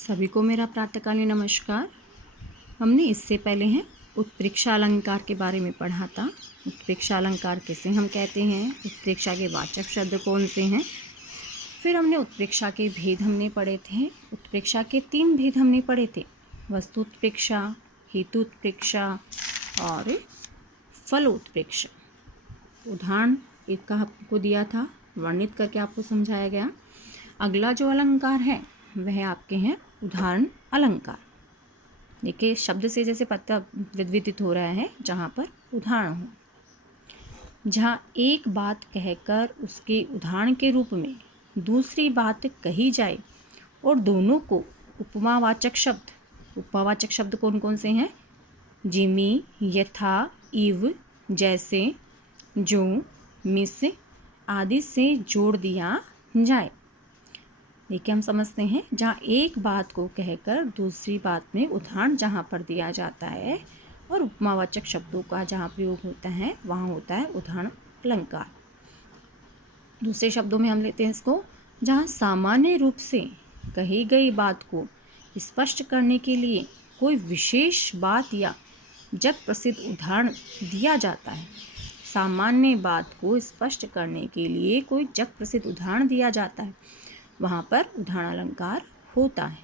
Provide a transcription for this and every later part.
सभी को मेरा प्रातःकालीन नमस्कार। हमने इससे पहले हैं उत्प्रेक्षा अलंकार के बारे में पढ़ा था। उत्प्रेक्षा अलंकार किसे हम कहते हैं, उत्प्रेक्षा के वाचक शब्द कौन से हैं। फिर हमने उत्प्रेक्षा के भेद हमने पढ़े थे। उत्प्रेक्षा के 3 भेद हमने पढ़े थे, वस्तु उत्प्रेक्षा, हेतु उत्प्रेक्षा और फल उत्प्रेक्षा। उदाहरण एक का आपको दिया था, वर्णित करके आपको समझाया गया। अगला जो अलंकार है वह आपके हैं उदाहरण अलंकार। देखिए शब्द से जैसे पता विदित हो रहा है, जहाँ पर उदाहरण हो, जहाँ एक बात कहकर उसके उदाहरण के रूप में दूसरी बात कही जाए और दोनों को उपमावाचक शब्द कौन कौन से हैं, जिमी, यथा, इव, जैसे, जो, मिस आदि से जोड़ दिया जाए। देखिए हम समझते हैं, जहाँ एक बात को कहकर दूसरी बात में उदाहरण जहाँ पर दिया जाता है और उपमावाचक शब्दों का जहाँ प्रयोग होता है वहाँ होता है उदाहरण अलंकार। दूसरे शब्दों में हम लेते हैं इसको, जहाँ सामान्य रूप से कही गई बात को स्पष्ट करने के लिए कोई विशेष बात या जग प्रसिद्ध उदाहरण दिया जाता है। सामान्य बात को स्पष्ट करने के लिए कोई जग प्रसिद्ध उदाहरण दिया जाता है, वहाँ पर उदाहरण अलंकार होता है।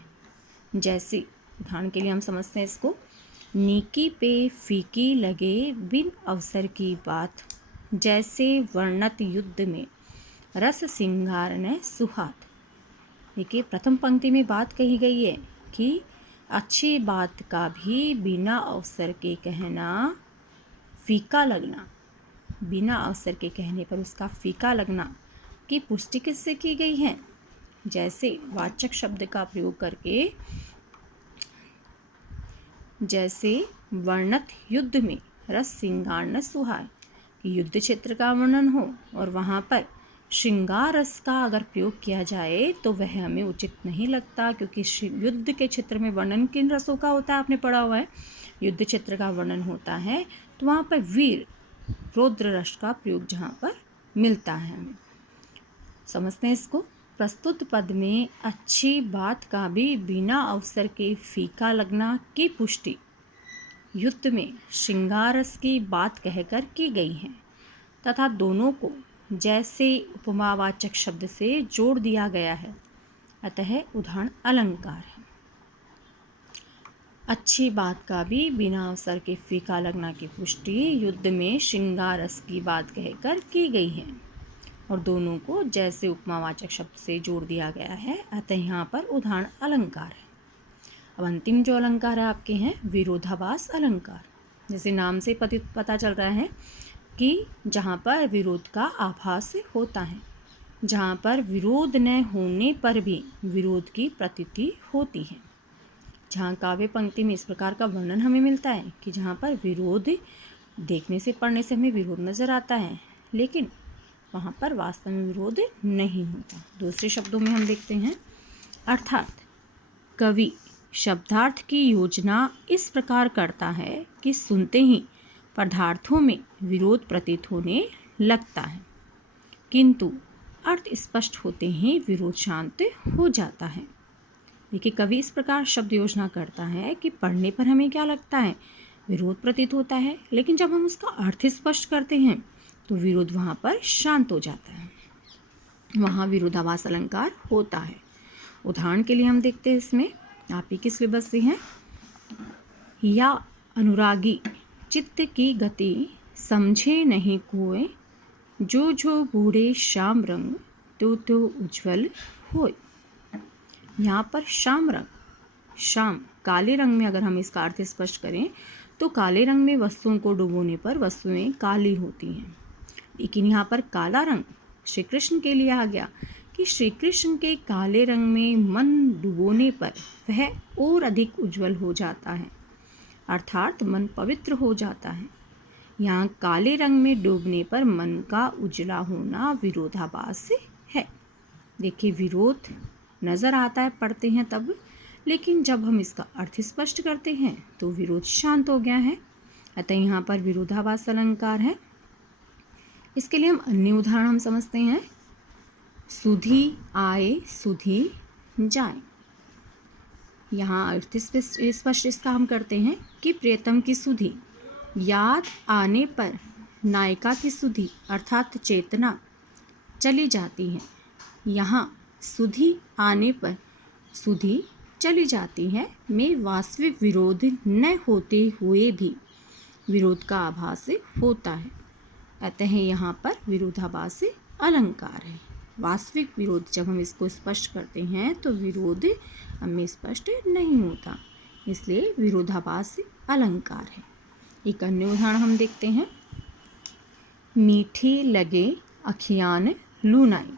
जैसे उदाहरण के लिए हम समझते हैं इसको, नीकी पे फीकी लगे बिन अवसर की बात, जैसे वर्णत युद्ध में रस सिंगार ने सुहात। देखिए प्रथम पंक्ति में बात कही गई है कि अच्छी बात का भी बिना अवसर के कहना फीका लगना, बिना अवसर के कहने पर उसका फीका लगना की पुष्टि किससे की गई है, जैसे वाचक शब्द का प्रयोग करके, जैसे वर्णत युद्ध में रस सिंगार न सुहाए, युद्ध क्षेत्र का वर्णन हो और वहाँ पर श्रृंगार रस का अगर प्रयोग किया जाए तो वह हमें उचित नहीं लगता, क्योंकि युद्ध के क्षेत्र में वर्णन किन रसों का होता है, आपने पढ़ा हुआ है, युद्ध क्षेत्र का वर्णन होता है, तो वहाँ पर वीर रौद्र रस का प्रयोग जहाँ पर मिलता है। हमें समझते हैं इसको, प्रस्तुत पद में अच्छी बात का भी बिना अवसर के फीका लगना की पुष्टि युद्ध में श्रृंगारस की बात कहकर की गई है तथा दोनों को जैसे उपमावाचक शब्द से जोड़ दिया गया है, अतः उदाहरण अलंकार है। अच्छी बात का भी बिना अवसर के फीका लगना की पुष्टि युद्ध में श्रृंगारस की बात कहकर की गई है और दोनों को जैसे उपमावाचक शब्द से जोड़ दिया गया है, अतः यहाँ पर उदाहरण अलंकार है। अब अंतिम जो अलंकार है आपके हैं विरोधाभास अलंकार। जैसे नाम से पता चल रहा है कि जहाँ पर विरोध का आभास होता है, जहाँ पर विरोध न होने पर भी विरोध की प्रतीति होती है, जहाँ काव्य पंक्ति में इस प्रकार का वर्णन हमें मिलता है कि जहाँ पर विरोध देखने से पढ़ने से हमें विरोध नज़र आता है, लेकिन वहाँ पर वास्तव में विरोध नहीं होता। दूसरे शब्दों में हम देखते हैं, अर्थात कवि शब्दार्थ की योजना इस प्रकार करता है कि सुनते ही पदार्थों में विरोध प्रतीत होने लगता है, किंतु अर्थ स्पष्ट होते ही विरोध शांत हो जाता है। देखिए कवि इस प्रकार शब्द योजना करता है कि पढ़ने पर हमें क्या लगता है, विरोध प्रतीत होता है, लेकिन जब हम उसका अर्थ स्पष्ट करते हैं तो विरोध वहाँ पर शांत हो जाता है, वहाँ विरोधाभास अलंकार होता है। उदाहरण के लिए हम देखते हैं इसमें, आप ही के सिलेबस से हैं, या अनुरागी चित्त की गति समझे नहीं कोय, जो जो बूढ़े श्याम रंग तो उज्ज्वल होय। यहाँ पर श्याम रंग, श्याम काले रंग में अगर हम इसका अर्थ स्पष्ट करें तो काले रंग में वस्तुओं को डुबोने पर वस्तुएं काली होती हैं, लेकिन यहाँ पर काला रंग श्री कृष्ण के लिए आ गया कि श्री कृष्ण के काले रंग में मन डुबोने पर वह और अधिक उज्जवल हो जाता है, अर्थात मन पवित्र हो जाता है। यहाँ काले रंग में डूबने पर मन का उजला होना विरोधाभास है। देखिए विरोध नज़र आता है पढ़ते हैं तब, लेकिन जब हम इसका अर्थ स्पष्ट करते हैं तो विरोध शांत हो गया है, अतः यहाँ पर विरोधाभास अलंकार है। इसके लिए हम अन्य उदाहरण हम समझते हैं, सुधी आए सुधी जाए। यहाँ अर्थ स्पष्ट इसका हम करते हैं कि प्रियतम की सुधि, याद आने पर नायिका की सुधि अर्थात चेतना चली जाती है। यहाँ सुधि आने पर सुधि चली जाती है में वास्तविक विरोध न होते हुए भी विरोध का आभास होता है, अतः यहाँ पर विरोधाभास अलंकार है। वास्तविक विरोध जब हम इसको स्पष्ट करते हैं तो विरोध हमें स्पष्ट नहीं होता, इसलिए विरोधाभास अलंकार है। एक अन्य उदाहरण हम देखते हैं। मीठी लगे अखियान लूनाई।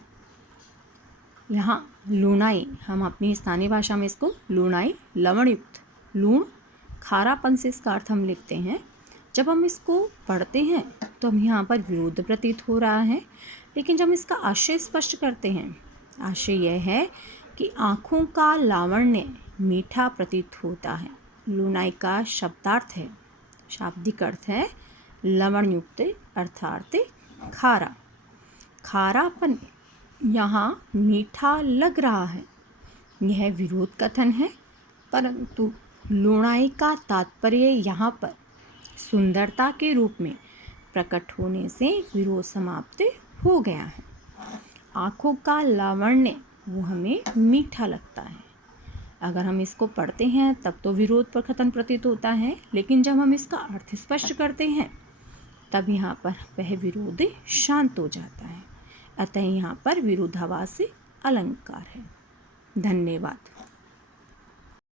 यहाँ लूनाई हम अपनी स्थानीय भाषा में इसको लूनाई लवण युक्त, लूण खारापन से इसका अर्थ हम लिखते हैं। जब हम इसको पढ़ते हैं तो हम यहाँ पर विरोध प्रतीत हो रहा है, लेकिन जब हम इसका आशय स्पष्ट करते हैं, आशय यह है कि आँखों का लावण्य मीठा प्रतीत होता है। लूनाई का शब्दार्थ है, शाब्दिक अर्थ है लवण युक्त अर्थात खारा। खारापन यहाँ मीठा लग रहा है, यह विरोध कथन है, परंतु लूणाई का तात्पर्य यहाँ पर सुंदरता के रूप में प्रकट होने से विरोध समाप्त हो गया है। आँखों का लावण्य वो हमें मीठा लगता है। अगर हम इसको पढ़ते हैं तब तो विरोध पर कथन प्रतीत होता है, लेकिन जब हम इसका अर्थ स्पष्ट करते हैं तब यहाँ पर वह विरोध शांत हो जाता है, अतः यहाँ पर विरोधाभास अलंकार है। धन्यवाद।